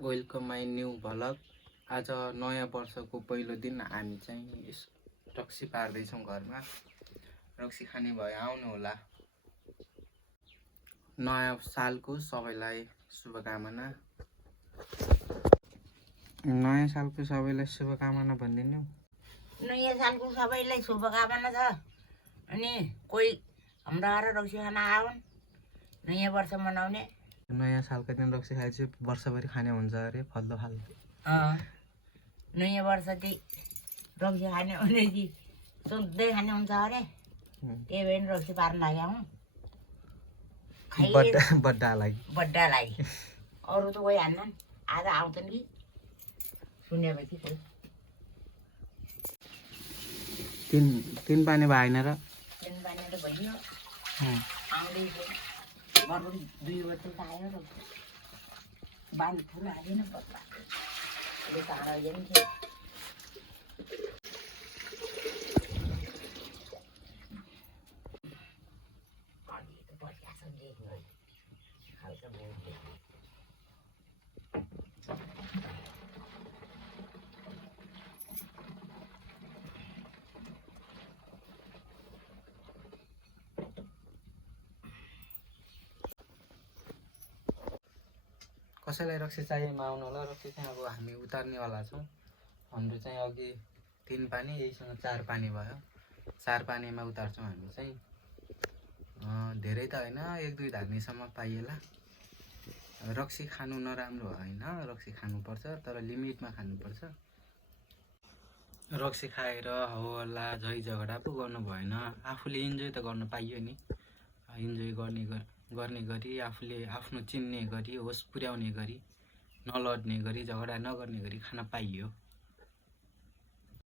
Welcome my new vlog. आज नयाँ वर्षको पहिलो दिन हामी चाहिँ रक्सी पार्दैछौँ घरमा। रक्सी खाने भयो आउनु होला। नयाँ सालको सबैलाई शुभकामना। नयाँ सालको सबैलाई शुभकामना भनिदिनु। नयाँ सालको सबैलाई शुभकामना छ। अनि कोही हाम्रो आएर रक्सी खान आउन्, नयाँ वर्ष मनाउने। नयाँ सालको दिन रक्सी खाएपछि वर्षभरि खाने हुन्छ अरे फल्दो फाल्दो। नयाँ वर्ष चाहिँ रक्सी खाने भनेपछि सोध्दै खाने हुन्छ अरे। त्यही भएर रक्सी पार्न लाग्यो हौ। बड्डा लागि अरू त कोही हान्नन्, आज आउँछन् कि सुनेपछि कोही तीन पानी भएन र तीन पानी त भइयो। आउँदैछ बरु 2 वर्ष त आयो र बाल फुल हालेन बच्चा अहिले टाढा जान्छ। कसैलाई रक्सी चाहिएमा आउनु होला। रक्सी चाहिँ अब हामी उतार्नेवाला छौँ। हाम्रो चाहिँ अघि 3 पानी यहीसँग 4 पानी भयो। 4 पानीमा उतार्छौँ हामी चाहिँ। धेरै त होइन, 1-2 धार्नीसम्म पाइएला। रक्सी खानु नराम्रो होइन, रक्सी खानुपर्छ तर लिमिटमा खानुपर्छ। रक्सी खाएर हल्ला झै झगडा पो गर्नु भएन। आफूले इन्जोय त गर्न पाइयो नि। इन्जोय गर्ने गरी आफूले आफ्नो चिन्ने गरी होस पुर्याउने गरी नलड्ने गरी झगडा नगर्ने गरी खान पाइयो।